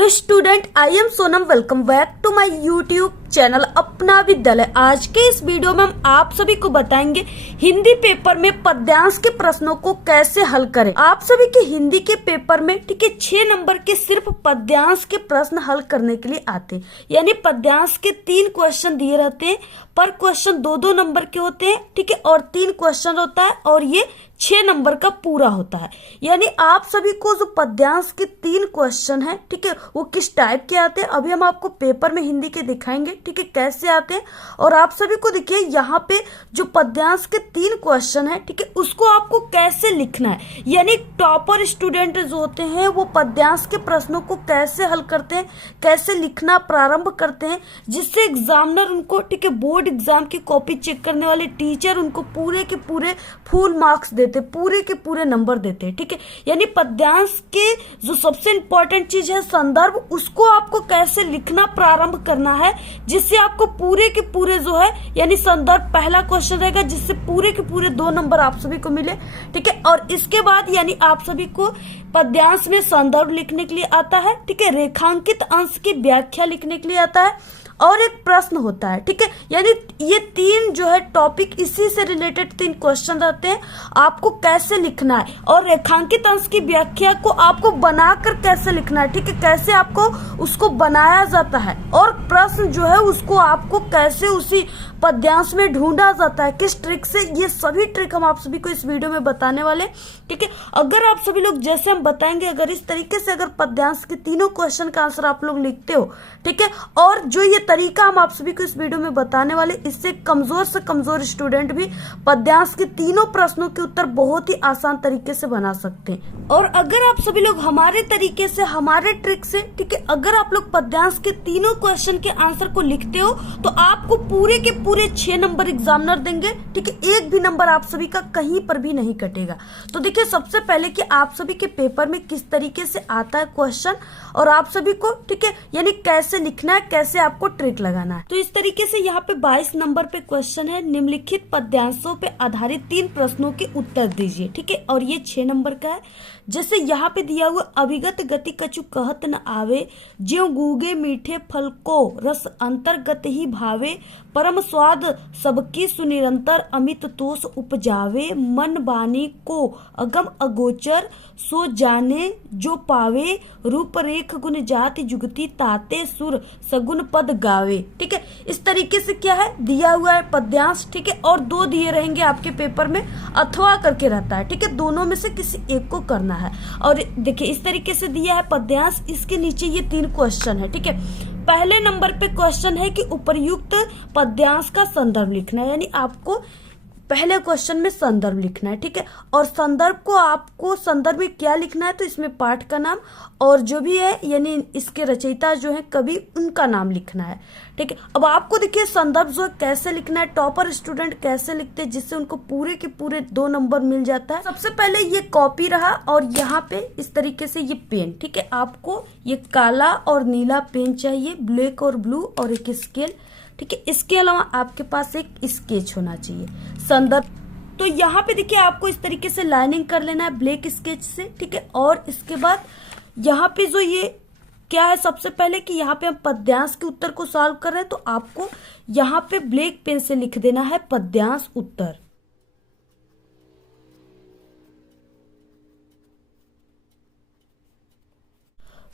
Hello student, I am Sonam. Welcome back to my YouTube channel Apna Vidyalaya. आज के इस video में हम आप सभी को बताएंगे हिंदी पेपर में पद्यांश के प्रश्नों को कैसे हल करें। आप सभी के हिंदी के पेपर में ठीक है 6 नंबर के सिर्फ पद्यांश के प्रश्न हल करने के लिए आते हैं। यानी पद्यांश के 3 क्वेश्चन दिए रहते हैं, पर क्वेश्चन 2-2 नंबर के होते हैं, ठीक है, और 3 क्वेश्चन होता है और ये 6 नंबर का पूरा होता है। यानी आप सभी को जो पद्यांश के 3 क्वेश्चन है, ठीक है, वो किस टाइप के आते हैं अभी हम आपको पेपर में हिंदी के दिखाएंगे, ठीक है, कैसे आते हैं। और आप सभी को देखिए यहाँ पे जो पद्यांश के 3 क्वेश्चन है, ठीक है, उसको आपको कैसे लिखना है। यानी टॉपर स्टूडेंट जो होते हैं वो पद्यांश के प्रश्नों को कैसे हल करते हैं, कैसे लिखना प्रारंभ करते हैं, जिससे एग्जामिनर उनको, ठीक है, बोर्ड एग्जाम की कॉपी चेक करने वाले टीचर उनको पूरे के पूरे फुल मार्क्स देते, पूरे के पूरे नंबर देते हैं, ठीक है। यानी पद्यांश के जो सबसे इंपॉर्टेंट चीज है संदर्भ, उसको आपको कैसे लिखना प्रारंभ करना है जिससे आपको पूरे के पूरे जो है यानी संदर्भ पहला क्वेश्चन रहेगा जिससे पूरे के पूरे 2 नंबर आप सभी को मिले, ठीक है। और इसके बाद यानी आप सभी को पद्यांश में संदर्भ लिखने के लिए आता है, ठीक है, रेखांकित अंश की व्याख्या लिखने के लिए आता है और एक प्रश्न होता है, ठीक है। यानी ये 3 जो है टॉपिक इसी से रिलेटेड 3 क्वेश्चन रहते हैं, आपको कैसे लिखना है और रेखांकित अंश की व्याख्या को आपको बनाकर कैसे लिखना है, ठीक है, कैसे आपको उसको बनाया जाता है और प्रश्न जो है उसको आपको कैसे उसी पद्यांश में ढूंढा जाता है, किस ट्रिक से, ये सभी ट्रिक हम आप सभी को इस वीडियो में बताने वाले, ठीक है। अगर आप सभी लोग जैसे हम बताएंगे अगर इस तरीके से अगर पद्यांश के 3 क्वेश्चन का आंसर आप लोग लिखते हो, ठीक है, और जो ये तरीका हम आप सभी को इस वीडियो में बताने वाले, इससे कमजोर से कमजोर स्टूडेंट भी पद्यांश के 3 प्रश्नों के उत्तर बहुत ही आसान तरीके से बना सकते हैं। और अगर आप सभी लोग हमारे तरीके से, हमारे ट्रिक से, ठीक है, अगर आप लोग पद्यांश के 3 क्वेश्चन के आंसर को लिखते हो तो आपको पूरे के पूरे 6 नंबर एग्जामिनर देंगे, ठीक है, एक भी नंबर आप सभी का कहीं पर भी नहीं कटेगा। तो देखिए सबसे पहले कि आप सभी के पेपर में किस तरीके से आता है क्वेश्चन और आप सभी को, ठीक है, यानी कैसे लिखना है, कैसे आपको ट्रिक लगाना है। तो इस तरीके से यहाँ पे 22 नंबर पे क्वेश्चन है, निम्नलिखित पद्यांशों पे आधारित 3 प्रश्नों के उत्तर दीजिए, ठीक है, और ये 6 नंबर का है। जैसे यहाँ पे दिया हुआ अभिगत गति कछु कहत न आवे, ज्यों गूगे मीठे फल को रस अंतर्गत ही भावे, परम स्वाद सबकी सुनिरंतर अमित तोष उपजावे, मन बानी को अगम अगोचर सो जाने जो पावे, रूप रेख गुण जाति जुगति ताते सुर सगुन पद गावे, ठीक है। इस तरीके से क्या है दिया हुआ है पद्यांश, ठीक है, और 2 दिए रहेंगे आपके पेपर में, अथवा करके रहता है, ठीक है, दोनों में से किसी एक को करना है। और देखिए इस तरीके से दिया है पद्यांश, इसके नीचे ये 3 क्वेश्चन है, ठीक है। पहले नंबर पे क्वेश्चन है कि उपर्युक्त पद्यांश का संदर्भ लिखना है, यानी आपको पहले क्वेश्चन में संदर्भ लिखना है, ठीक है। और संदर्भ को आपको संदर्भ में क्या लिखना है तो इसमें पाठ का नाम और जो भी है यानी इसके रचयिता जो है कवि, उनका नाम लिखना है, ठीक है। अब आपको देखिए संदर्भ जो है कैसे लिखना है, टॉपर स्टूडेंट कैसे लिखते हैं जिससे उनको पूरे के पूरे 2 नंबर मिल जाता है। सबसे पहले ये कॉपी रहा और यहाँ पे इस तरीके से ये पेन, ठीक है, आपको ये काला और नीला पेन चाहिए, ब्लैक और ब्लू, और एक स्केल, ठीक है। इसके अलावा आपके पास एक स्केच होना चाहिए संदर्भ। तो यहाँ पे देखिए आपको इस तरीके से लाइनिंग कर लेना है ब्लैक स्केच से, ठीक है। और इसके बाद यहाँ पे जो ये क्या है, सबसे पहले कि यहाँ पे हम पद्यांश के उत्तर को सॉल्व कर रहे हैं तो आपको यहाँ पे ब्लैक पेन से लिख देना है पद्यांश उत्तर।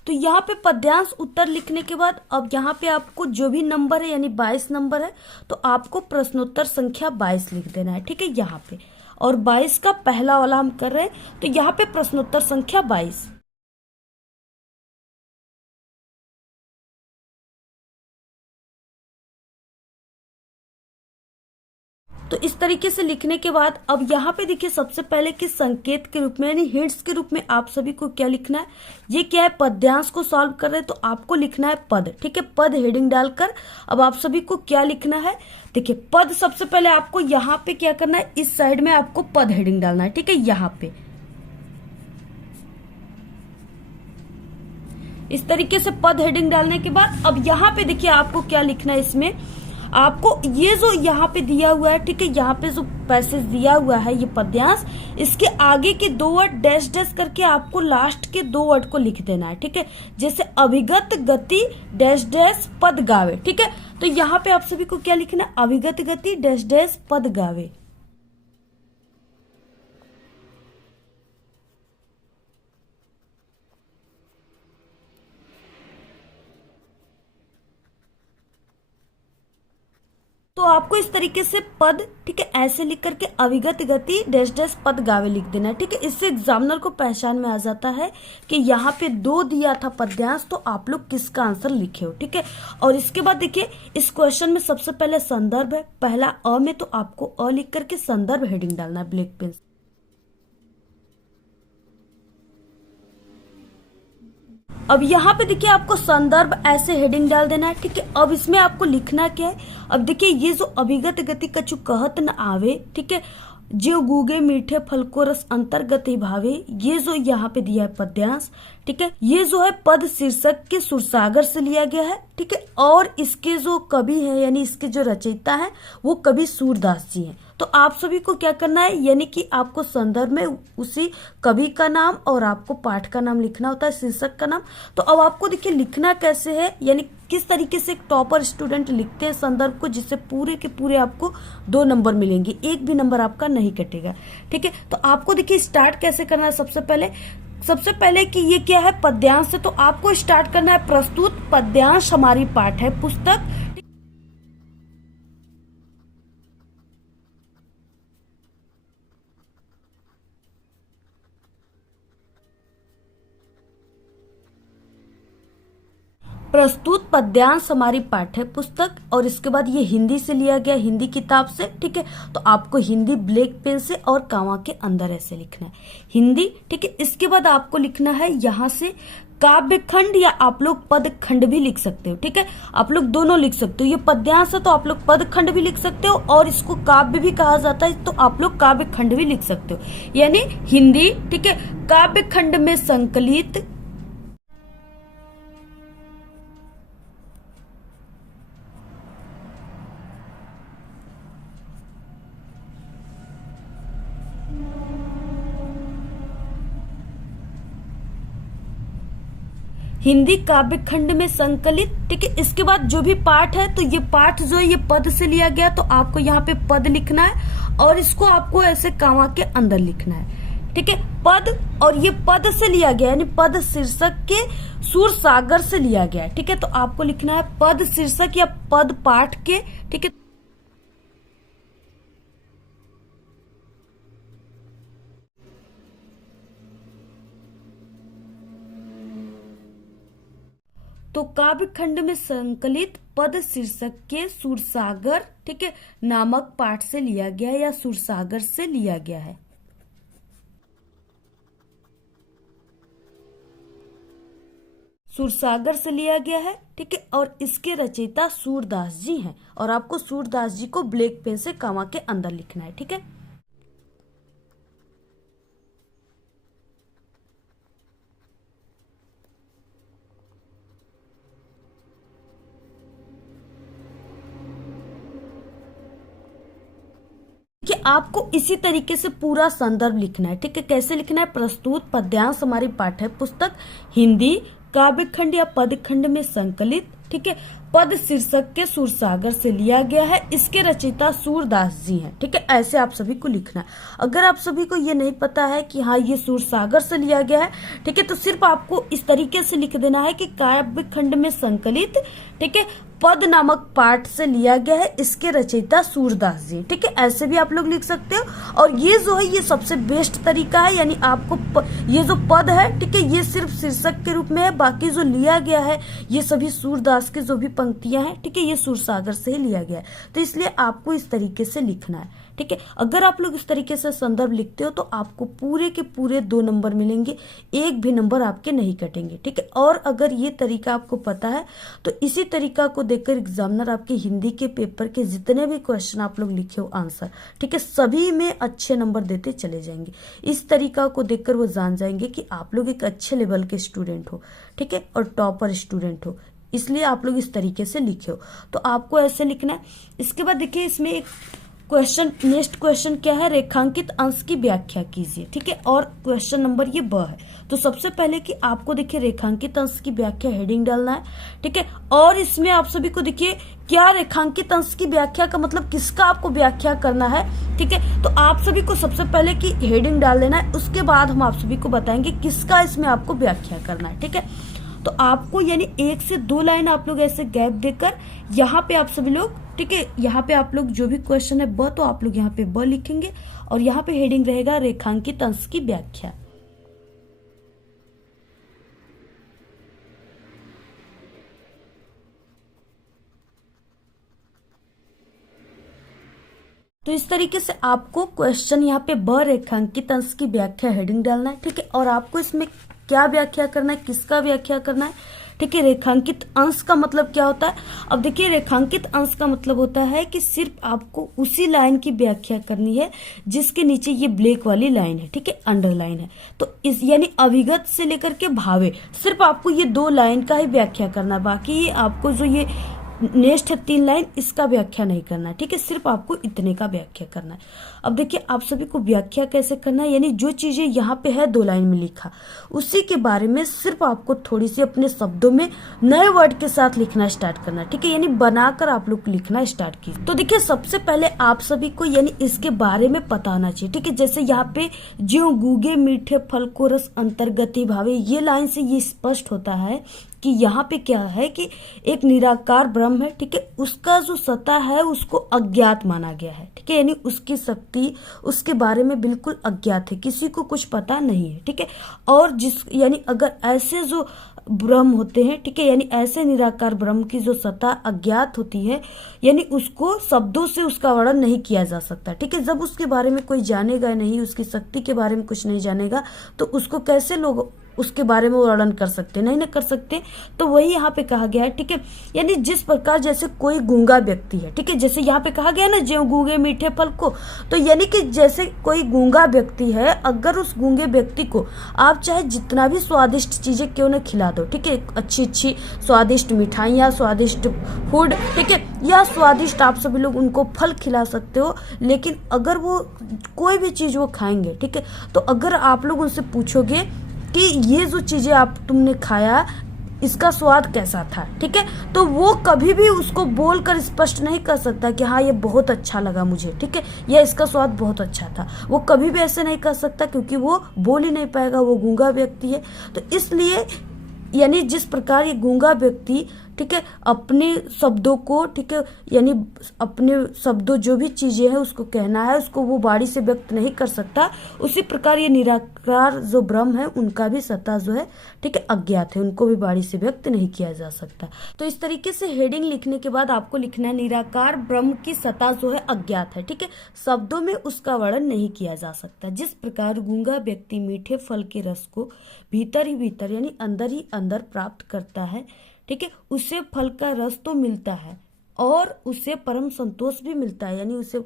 तो यहाँ पे पद्यांश उत्तर लिखने के बाद अब यहाँ पे आपको जो भी नंबर है यानी 22 नंबर है तो आपको प्रश्नोत्तर संख्या 22 लिख देना है, ठीक है, यहाँ पे। और 22 का पहला वाला हम कर रहे हैं तो यहाँ पे प्रश्नोत्तर संख्या 22। तो इस तरीके से लिखने के बाद अब यहाँ पे देखिए सबसे पहले कि संकेत के रूप में यानी हिंट्स के रूप में आप सभी को क्या लिखना है, ये क्या है पद्यांश को सॉल्व कर रहे हैं तो आपको लिखना है पद, ठीक है, पद हेडिंग डालकर अब आप सभी को क्या लिखना है, देखिए पद सबसे पहले आपको यहाँ पे क्या करना है, इस साइड में आपको पद हेडिंग डालना है, ठीक है, यहाँ पे इस तरीके से पद हेडिंग डालने के बाद अब यहाँ पे देखिए आपको क्या लिखना है, इसमें आपको ये जो यहाँ पे दिया हुआ है, ठीक है, यहाँ पे जो पैसेज दिया हुआ है ये पद्यांश, इसके आगे के 2 वर्ड डैश डैश करके आपको लास्ट के 2 वर्ड को लिख देना है, ठीक है। जैसे अभिगत गति डैश डैश पद गावे, ठीक है। तो यहाँ पे आप सभी को क्या लिखना है, अभिगत गति डैश डैश पद गावे। तो आपको इस तरीके से पद, ठीक है, ऐसे लिख करके अविगत गति डैश डैश पद गावे लिख देना है, ठीक है। इससे एग्जामिनर को पहचान में आ जाता है कि यहाँ पे 2 दिया था पद्यांश, तो आप लोग किसका आंसर लिखे हो, ठीक है। और इसके बाद देखिए इस क्वेश्चन में सबसे पहले संदर्भ है, पहला अ में, तो आपको अ लिख करके संदर्भ हेडिंग डालना है ब्लैक पेन से। अब यहाँ पे देखिए आपको संदर्भ ऐसे हेडिंग डाल देना है, ठीक है। अब इसमें आपको लिखना क्या है, अब देखिए ये जो अभिगत गति कछु कहत न आवे, ठीक है, जो गूगे मीठे फल को रस अंतर्गत ही भावे, ये जो यहाँ पे दिया है पद्यांश, ठीक है, ये जो है पद शीर्षक के सुरसागर से लिया गया है, ठीक है। और इसके जो कवि है यानी इसके जो रचयिता है वो कवि सूरदास जी हैं। तो आप सभी को क्या करना है, यानी कि आपको संदर्भ में उसी कवि का नाम और आपको पाठ का नाम लिखना होता है, शीर्षक का नाम। तो अब आपको देखिए लिखना कैसे है, यानी किस तरीके से एक टॉपर स्टूडेंट लिखते हैं संदर्भ को, जिससे पूरे के पूरे आपको 2 नंबर मिलेंगे, एक भी नंबर आपका नहीं कटेगा, ठीक है। तो आपको देखिए स्टार्ट कैसे करना है, सबसे पहले कि ये क्या है, पद्यांश से, तो आपको स्टार्ट करना है प्रस्तुत पद्यांश हमारी पाठ है पुस्तक। प्रस्तुत पद्यांश हमारी पाठ्य पुस्तक, और इसके बाद ये हिंदी से लिया गया, हिंदी किताब से, ठीक है। तो आपको हिंदी ब्लैक पेन से और कामा के अंदर ऐसे लिखना है हिंदी, ठीक है। इसके बाद आपको लिखना है यहाँ से काव्य खंड, या आप लोग पद खंड भी लिख सकते हो, ठीक है। आप लोग दोनों लिख सकते हो, ये पद्यांश है तो आप लोग पद खंड भी लिख सकते हो, और इसको काव्य भी कहा जाता है तो आप लोग काव्य खंड भी लिख सकते हो, यानी हिंदी, ठीक है, काव्य खंड में संकलित हिंदी काव्य खंड में संकलित, ठीक है। इसके बाद जो भी पाठ है, तो ये पाठ जो है ये पद से लिया गया, तो आपको यहाँ पे पद लिखना है और इसको आपको ऐसे कामा के अंदर लिखना है, ठीक है, पद। और ये पद से लिया गया यानी पद शीर्षक के सूर सागर से लिया गया है, ठीक है। तो आपको लिखना है पद शीर्षक या पद पाठ के, ठीक है। तो काव्य खंड में संकलित पद शीर्षक के सूरसागर, ठीक है, नामक पाठ से लिया गया है या सूरसागर से लिया गया है। सूरसागर से लिया गया है, ठीक है। और इसके रचयिता सूरदास जी हैं, और आपको सूरदास जी को ब्लैक पेन से कामा के अंदर लिखना है, ठीक है। कि आपको इसी तरीके से पूरा संदर्भ लिखना है, ठीक है। कैसे लिखना है, प्रस्तुत पद्यांश हमारी पाठ्य पुस्तक हिंदी काव्य खंड या पद खंड में संकलित, ठीक है, पद शीर्षक के सूरसागर से लिया गया है, इसके रचयिता सूरदास जी हैं, ठीक है। ऐसे आप सभी को लिखना है। अगर आप सभी को ये नहीं पता है कि हाँ ये सूरसागर से लिया गया है, ठीक है, तो सिर्फ आपको इस तरीके से लिख देना है कि काव्य खंड में संकलित, ठीक है, पद नामक पाठ से लिया गया है, इसके रचयिता सूरदास जी, ठीक है। ऐसे भी आप लोग लिख सकते हो। और ये जो है ये सबसे बेस्ट तरीका है, यानी आपको ये जो पद है, ठीक है, ये सिर्फ शीर्षक के रूप में है, बाकी जो लिया गया है ये सभी सूरदास के जो भी पंक्तियां हैं, ठीक है, ये सूरसागर से ही लिया गया है। तो इसलिए आपको इस तरीके से लिखना है, ठीक है। अगर आप लोग इस तरीके से संदर्भ लिखते हो तो आपको पूरे के पूरे 2 नंबर मिलेंगे, एक भी नंबर आपके नहीं कटेंगे, ठीक है। और अगर ये तरीका आपको पता है तो इसी तरीका को देखकर एग्जामिनर आपके हिंदी के पेपर के जितने भी क्वेश्चन आप लोग लिखे हो आंसर, ठीक है, सभी में अच्छे नंबर देते चले जाएंगे। इस तरीका को देखकर वो जान जाएंगे कि आप लोग एक अच्छे लेवल के स्टूडेंट हो, ठीक है, और टॉपर स्टूडेंट हो। इसलिए आप लोग इस तरीके से लिखे हो। तो आपको ऐसे लिखना है। इसके बाद देखिए इसमें एक क्वेश्चन, नेक्स्ट क्वेश्चन क्या है, रेखांकित अंश की व्याख्या कीजिए। ठीक है, और क्वेश्चन नंबर ये ब है। तो सबसे पहले कि आपको देखिए रेखांकित अंश की व्याख्या हेडिंग डालना है। ठीक है, और इसमें आप सभी को देखिए क्या रेखांकित अंश की व्याख्या का मतलब किसका आपको व्याख्या करना है। ठीक है, तो आप सभी को सबसे पहले की हेडिंग डाल देना है, उसके बाद हम आप सभी को बताएंगे किसका इसमें आपको व्याख्या करना है। ठीक है, तो आपको यानी 1 से 2 लाइन आप लोग ऐसे गैप देकर यहाँ पे आप सभी लोग, ठीक है, यहाँ पे आप लोग जो भी क्वेश्चन है ब, तो आप लोग यहाँ पे ब लिखेंगे और यहाँ पे हेडिंग रहेगा रेखांकित अंश की व्याख्या। तो इस तरीके से आपको क्वेश्चन यहाँ पे ब रेखांकित अंश की व्याख्या हेडिंग डालना है। ठीक है, और आपको इसमें क्या व्याख्या करना है, किसका व्याख्या करना है। ठीक है, रेखांकित अंश का मतलब क्या होता है। अब देखिए रेखांकित अंश का मतलब होता है कि सिर्फ आपको उसी लाइन की व्याख्या करनी है जिसके नीचे ये ब्लैक वाली लाइन है। ठीक है, अंडरलाइन है। तो इस यानी अभिगत से लेकर के भावे, सिर्फ आपको ये 2 लाइन का ही व्याख्या करना है। बाकी आपको जो ये नेक्स्ट है 3 लाइन, इसका व्याख्या नहीं करना है। ठीक है, सिर्फ आपको इतने का व्याख्या करना है। अब देखिए आप सभी को व्याख्या कैसे करना है, यानी जो चीजें यहाँ पे है 2 लाइन में लिखा, उसी के बारे में सिर्फ आपको थोड़ी सी अपने शब्दों में नए वर्ड के साथ लिखना स्टार्ट करना है। ठीक है, यानी बनाकर आप लोग लिखना स्टार्ट कीजिए। तो देखिए सबसे पहले आप सभी को यानी इसके बारे में पता होना चाहिए। ठीक है, जैसे यहाँ पे ज्यों गूगे मीठे फल को रस अंतर्गति भावे, ये लाइन से ये स्पष्ट होता है कि यहाँ पे क्या है कि एक निराकार ब्रह्म है। ठीक है, उसका जो सत्ता है उसको अज्ञात माना गया है। ठीक है, यानी उसकी शक्ति उसके बारे में बिल्कुल अज्ञात है, किसी को कुछ पता नहीं है। ठीक है, और जिस यानी अगर ऐसे जो ब्रह्म होते हैं, ठीक है, यानी ऐसे निराकार ब्रह्म की जो सत्ता अज्ञात होती है, यानी उसको शब्दों से उसका वर्णन नहीं किया जा सकता। ठीक है, जब उसके बारे में कोई जानेगा नहीं, उसकी शक्ति के बारे में कुछ नहीं जानेगा, तो उसको कैसे लोग उसके बारे में वर्णन कर सकते, नहीं ना कर सकते। तो वही यहाँ पे कहा गया है। ठीक है, यानी जिस प्रकार जैसे कोई गूंगा व्यक्ति है, ठीक है, जैसे यहाँ पे कहा गया ना ज्यों गूंगे मीठे फल को, तो यानी कि जैसे कोई गूंगा व्यक्ति है, अगर उस गूंगे व्यक्ति को आप चाहे जितना भी स्वादिष्ट चीजें क्यों न खिला दो, ठीक है, अच्छी अच्छी स्वादिष्ट मिठाइयाँ, स्वादिष्ट फूड, ठीक है, या स्वादिष्ट आप सभी लोग उनको फल खिला सकते हो, लेकिन अगर वो कोई भी चीज वो खाएंगे, ठीक है, तो अगर आप लोग उनसे पूछोगे कि ये जो चीजें आप तुमने खाया इसका स्वाद कैसा था, ठीक है, तो वो कभी भी उसको बोलकर स्पष्ट नहीं कर सकता कि हाँ ये बहुत अच्छा लगा मुझे, ठीक है, या इसका स्वाद बहुत अच्छा था। वो कभी भी ऐसे नहीं कर सकता क्योंकि वो बोल ही नहीं पाएगा, वो गूंगा व्यक्ति है। तो इसलिए यानी जिस प्रकार ये गूंगा व्यक्ति, ठीक है, अपने शब्दों को, ठीक है, यानी अपने शब्दों जो भी चीजें हैं उसको कहना है, उसको वो वाणी से व्यक्त नहीं कर सकता, उसी प्रकार ये निराकार जो ब्रह्म है उनका भी सत्ता जो है, ठीक है, अज्ञात है, उनको भी वाणी से व्यक्त नहीं किया जा सकता। तो इस तरीके से हेडिंग लिखने के बाद आपको लिखना है निराकार ब्रह्म की सत्ता जो है अज्ञात है, ठीक है, शब्दों में उसका वर्णन नहीं किया जा सकता। जिस प्रकार गूंगा व्यक्ति मीठे फल के रस को भीतर ही भीतर यानी अंदर ही अंदर प्राप्त करता है, ठीक है, उसे फल का रस तो मिलता है और उसे परम संतोष भी मिलता है, यानी उसे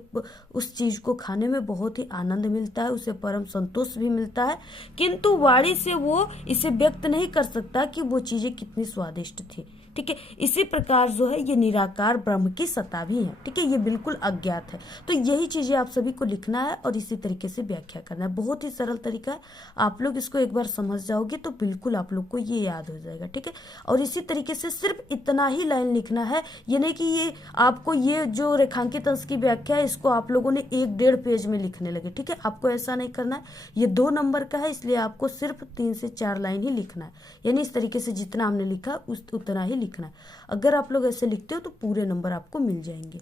उस चीज को खाने में बहुत ही आनंद मिलता है, उसे परम संतोष भी मिलता है, किंतु वाणी से वो इसे व्यक्त नहीं कर सकता कि वो चीजें कितनी स्वादिष्ट थी, ठीक है। इसी प्रकार जो है ये निराकार ब्रह्म की सत्ता भी है, ठीक है, ये बिल्कुल अज्ञात है। तो यही चीजें आप सभी को लिखना है और इसी तरीके से व्याख्या करना है। बहुत ही सरल तरीका है, आप लोग इसको एक बार समझ जाओगे तो बिल्कुल आप लोग को ये याद हो जाएगा, ठीक है। और इसी तरीके से सिर्फ इतना ही लाइन लिखना है, ये नहीं कि ये आपको ये जो रेखांकित अंश की व्याख्या है इसको आप लोगों ने 1-1.5 पेज में लिखने लगे, ठीक है, आपको ऐसा नहीं करना है। ये 2 नंबर का है, इसलिए आपको सिर्फ 3 से 4 लाइन ही लिखना है, यानी इस तरीके से जितना हमने लिखा उतना ही लिखना है। अगर आप लोग ऐसे लिखते हो तो पूरे नंबर आपको मिल जाएंगे।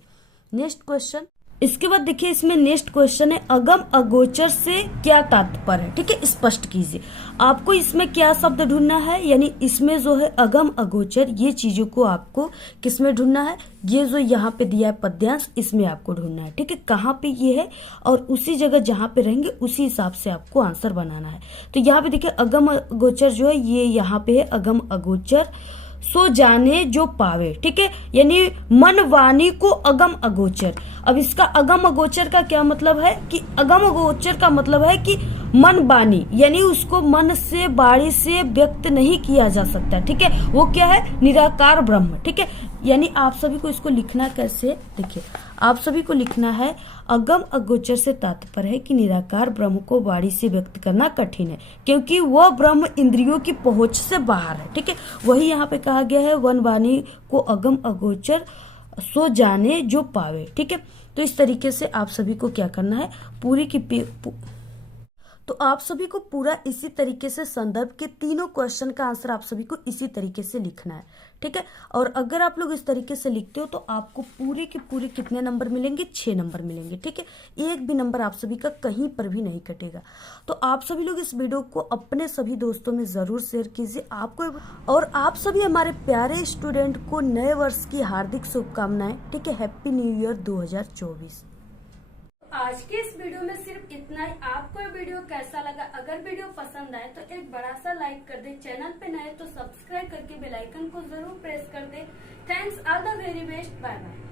नेक्स्ट क्वेश्चन, इसके बाद देखिए इसमें नेक्स्ट क्वेश्चन है अगम अगोचर से क्या तात्पर्य है, ठीक है, स्पष्ट कीजिए। आपको इसमें क्या शब्द ढूंढना है, यानी इसमें जो है अगम अगोचर ये चीजों को आपको किसमें ढूंढना है, ये जो यहाँ पे दिया है पद्यांश इसमें आपको ढूंढना है, ठीक है, कहाँ पे ये है और उसी जगह जहाँ पे रहेंगे उसी हिसाब से आपको आंसर बनाना है। तो यहाँ पे देखिए अगम अगोचर जो है ये यहाँ पे है अगम अगोचर सो जाने जो पावे, ठीक है, यानी मन वाणी को अगम अगोचर। अब इसका अगम अगोचर का क्या मतलब है कि अगम अगोचर का मतलब है कि मन बानी, यानी उसको मन से वाणी से व्यक्त नहीं किया जा सकता, ठीक है, वो क्या है, निराकार ब्रह्म, ठीक है। यानी आप सभी को इसको लिखना कैसे, देखिए आप सभी को लिखना है अगम अगोचर से तात्पर्य है कि निराकार ब्रह्म को वाणी से व्यक्त करना कठिन है, क्योंकि वह ब्रह्म इंद्रियों की पहुंच से बाहर है, ठीक है। वही यहाँ पे कहा गया है, वन वाणी को अगम अगोचर सो जाने जो पावे, ठीक है। तो इस तरीके से आप सभी को क्या करना है, तो आप सभी को पूरा इसी तरीके से संदर्भ के तीनों क्वेश्चन का आंसर आप सभी को इसी तरीके से लिखना है, ठीक है। और अगर आप लोग इस तरीके से लिखते हो तो आपको पूरे के पूरे कितने नंबर मिलेंगे, 6 नंबर मिलेंगे, ठीक है। एक भी नंबर आप सभी का कहीं पर भी नहीं कटेगा। तो आप सभी लोग इस वीडियो को अपने सभी दोस्तों में जरूर शेयर कीजिए आपको, और आप सभी हमारे प्यारे स्टूडेंट को नए वर्ष की हार्दिक शुभकामनाएं, ठीक है। Happy new year 2024। आज के इस वीडियो में सिर्फ इतना ही। आपको ये वीडियो कैसा लगा, अगर वीडियो पसंद आए तो एक बड़ा सा लाइक कर दे, चैनल पे नए तो सब्सक्राइब करके बेल आइकन को जरूर प्रेस कर दे। Thanks, all the very best, bye bye.